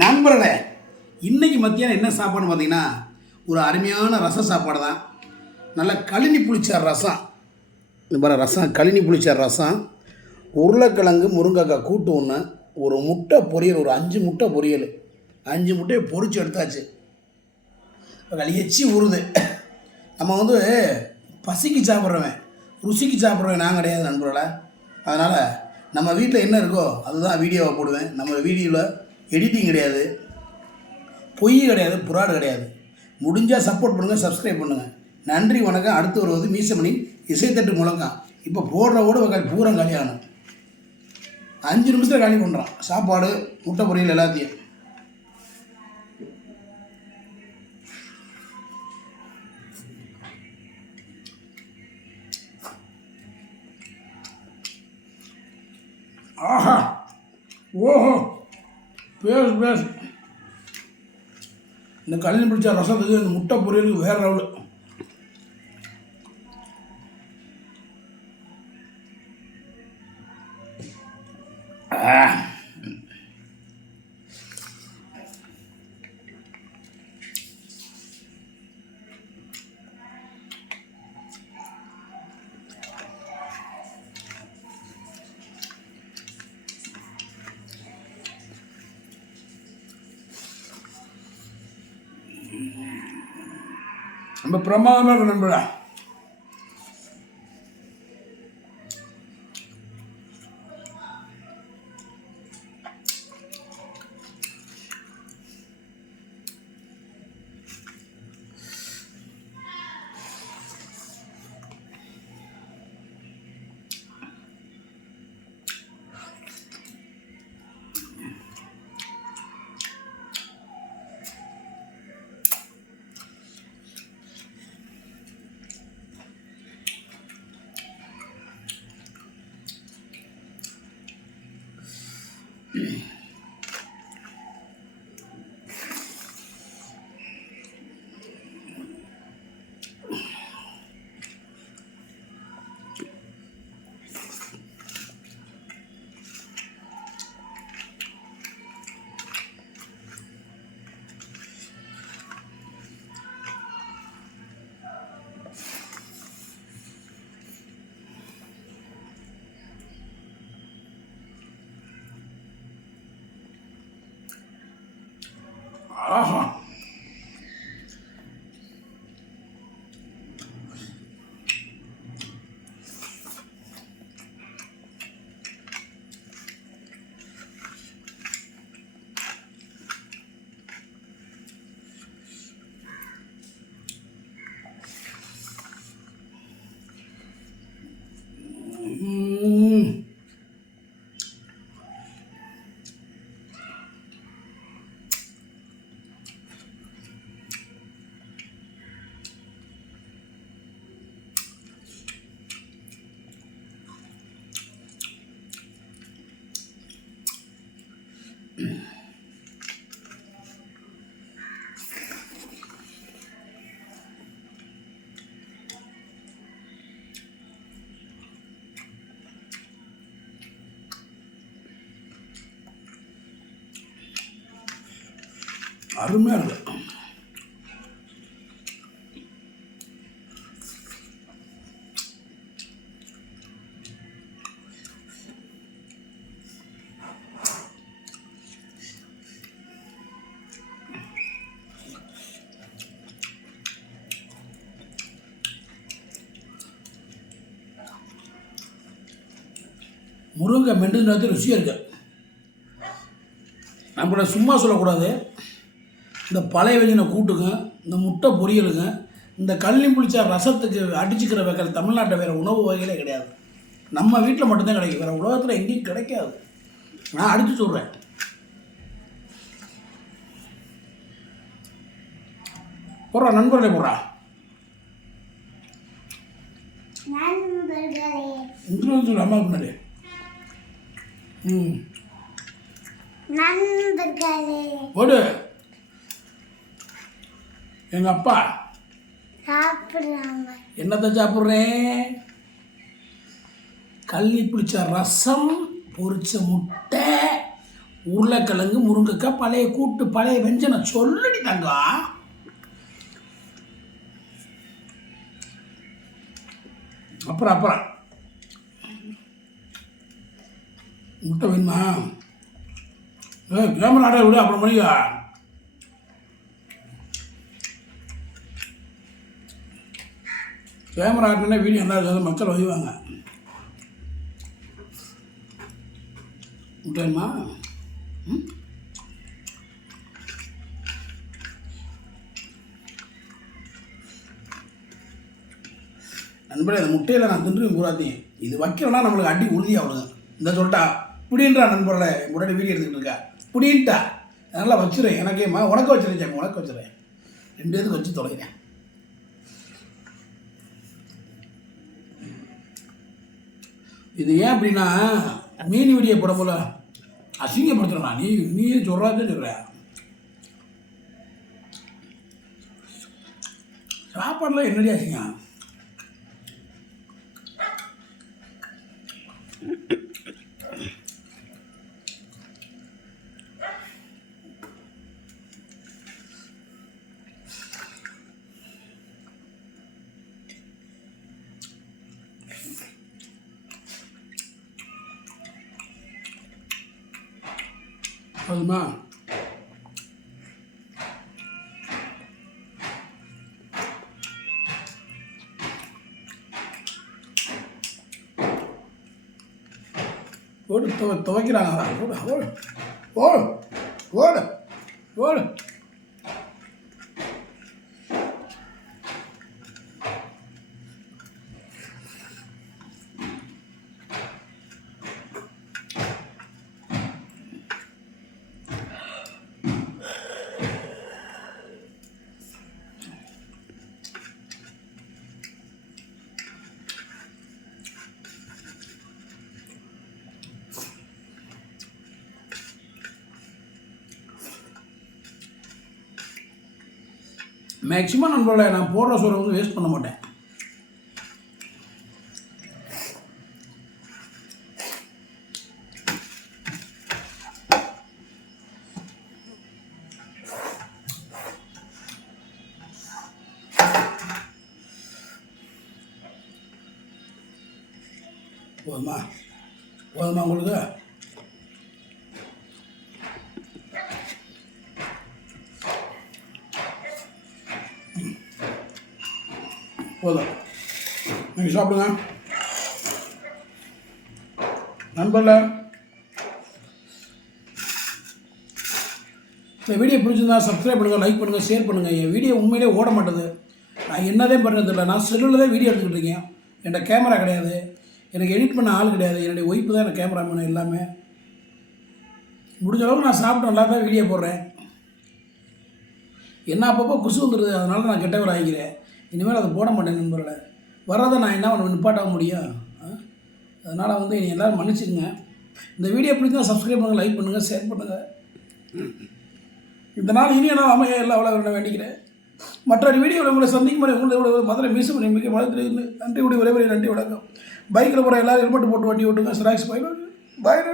நண்பர்களே இன்னைக்கு மத்தியானம் என்ன சாப்பாடுன்னு பார்த்தீங்கன்னா ஒரு அருமையான ரச சாப்பாடு தான். நல்ல கழினி புளிச்ச ரசம். இந்த மாதிரி ரசம் கழினி புளிச்ச ரசம் உருளைக்கிழங்கு முருங்கைக்காய் கூட்டு ஒன்று ஒரு முட்டை பொரியல் ஒரு அஞ்சு முட்டை பொரியல். அஞ்சு முட்டையை பொறிச்சு எடுத்தாச்சு. எச்சி உருது நம்ம வந்து பசிக்கு சாப்பிட்றவன் ருசிக்கு சாப்பிட்றவன் நான் கிடையாது நண்பர்களே. அதனால் நம்ம வீட்டில் என்ன இருக்கோ அதுதான் வீடியோவை போடுவேன். நம்ம வீடியோவில் எடிட்டிங் கிடையாது. பொய் கிடையாது புறாடு கிடையாது. முடிஞ்சால் சப்போர்ட் பண்ணுங்கள் சப்ஸ்கிரைப் பண்ணுங்கள் நன்றி வணக்கம். அடுத்து வருவது மீசமணி இசைத்தட்டு முழக்கம் இப்போ போடுற கூட பூரம் கல்யாணம். அஞ்சு நிமிஷத்தில் காலி பண்ணுறான் சாப்பாடு முட்டை பொரியல் எல்லாத்தையும். ஆஹா! ஓஹோ! பேசு பேசு இந்த கல்யாணம் பிடிச்ச ரசத்துக்கு இந்த முட்டை பொரியலுக்கு வேற லெவலு ஆ. நம்ம பிரமாதமாக இருக்கு Mm-hmm. Oh. அருமையாக இருக்குது முருங்கை மெண்டு நேரத்தில் ருசியாக இருக்க. நம்மள சும்மா சொல்லக்கூடாது. இந்த பழைய வெஞ்சின கூட்டுங்க இந்த முட்டை பொரியலுங்க இந்த கள்ளி புளிச்ச ரசத்துக்கு அடிச்சுக்கிற வைக்கிற தமிழ்நாட்டை வேறு உணவு வகைகளே கிடையாது. நம்ம வீட்டில் மட்டும்தான் கிடைக்கும் வேறு உலகத்தில் எங்கேயும் கிடைக்காது. நான் அடித்து சொல்கிறேன் போடுறா நண்பர்களே போடுறா. சொல்லு அம்மா முன்னாடி. ம். நண்பர்களே. போடு. எங்கள் அப்பா? என்னத்தை சாப்பிட்றேன் கள்ளி புளிச்ச ரசம் பொரிச்ச முட்டை உருளைக்கிழங்கு முருங்கைக்காய் பழைய கூட்டு பழைய வெஞ்சனம் சொல்லடி தங்கம் அப்புறம் அப்புறம். முட்டை வேணுமா? கேமரா ஆட விடு அப்புறம் மணிக்கா கேமரா ஆட்டினா வீடியோ நல்லா இருக்காது மக்கள் வகிவாங்க முட்டை வேணுமா ம் அந்த முட்டையில் நான் தின்றும் பூராத்தையும் இது வைக்கிறோன்னா நம்மளுக்கு அடி உறுதியாகுங்க இந்த சொல்லிட்டா பிடின்றா நண்பர்களே முன்னாடி வீடியோ எடுத்துக்கிட்டு இருக்கா? பிடின்ட்டா அதனால் வச்சுருவேன் எனக்கேம்மா உனக்கு வச்சுருக்கேன் உனக்கு வச்சுருவேன் ரெண்டு பேருக்கு வச்சு தொலைகிறேன் இது ஏன் அப்படின்னா மீன் படம் போல அசிங்கப்படுத்துறா நீ நீ சொல்கிறாதே சொல்கிற சாப்பாடுலாம் என்னடி அசிங்கம்? போதுமா ஓடு துவைக்கிறாங்க. ஓடு ஓடு ஓடு ஓடு ஓடு. மேக்ஸிமம் நம்மளோட நான் போடுற சோறு வந்து வேஸ்ட் பண்ண மாட்டேன். போதுமா? போதுமா உங்களுக்கு? போதும். நீங்கள் சாப்பிடுங்க. நண்பர்களே இந்த வீடியோ பிடிச்சிருந்தா சப்ஸ்கிரைப் பண்ணுங்கள் லைக் பண்ணுங்கள் ஷேர் பண்ணுங்கள் என் வீடியோ உண்மையிலே ஓட மாட்டேது. நான் என்னதே பண்ணுறது இல்லை நான் செல்லில் தான் வீடியோ எடுத்துக்கிட்டு இருக்கேன். என்கிட்ட கேமரா கிடையாது. எனக்கு எடிட் பண்ண ஆள் கிடையாது. என்னுடைய ஒய்ஃபு தான் எனக்கு கேமராமேன் எல்லாமே. முடிஞ்ச அளவுக்கு நான் சாப்பிட்டு நல்லா தான் வீடியோ போடுறேன். என்ன அப்பப்போ குசு வந்துடுது அதனால நான் கெட்டவர் ஆகிக்கிறேன். இனிமேல் அதை போட மாட்டேன் நண்பர்களை. வர்றதை நான் என்ன ஒன்று நிப்பாட்ட முடியும்? அதனால் வந்து என்னை எல்லோரும் மன்னிச்சுக்கங்க இந்த வீடியோ பிடிச்சா சப்ஸ்கிரைப் பண்ணுங்கள் லைக் பண்ணுங்கள் ஷேர் பண்ணுங்கள் இந்த நாள் இனிய நாள் அமைய எல்லாம் அவ்வளோ வேண்டிக்கிறேன். மற்றொரு வீடியோவில் உங்களை சந்திக்கும் முறை உங்களை மதுரை மியூசியம் மிக மதத்தில் நன்றி உடைய உறவுரை நன்றி வணக்கம். பைக்கில் போகிற எல்லாரும் ஹெல்மெட் போட்டு வண்டி ஓட்டுங்க. ஸ்நாக்ஸ் பைக் பாய்